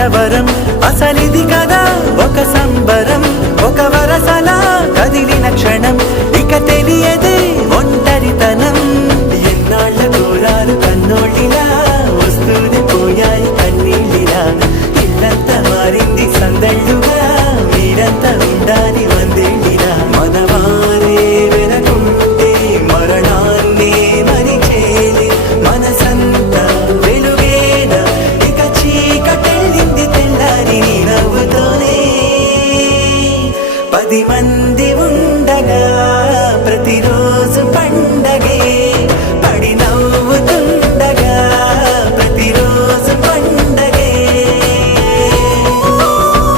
కలవరం అసలిది కదా ఒక సంబరం ఒక వరసలా కదిలిన క్షణం ఇక తెలియదే ఒంటరితనం ఎన్నాళ్ళ దూరాలు కన్నోళ్ళిలా వస్తూనే పోయాయి కన్నీళ్ళిలా ఇల్లంతా మారింది సందళ్ళుగా మీరంతా ఉండాలి వందేళ్ళిలా మనవారే వెనకుంటే మరణాన్నే మరిచేలే మనసంతా వెలుగేన ఇక చీకటెళ్ళింది తెల్లారి నీ నవ్వుతోనే 10 మంది ఉండగా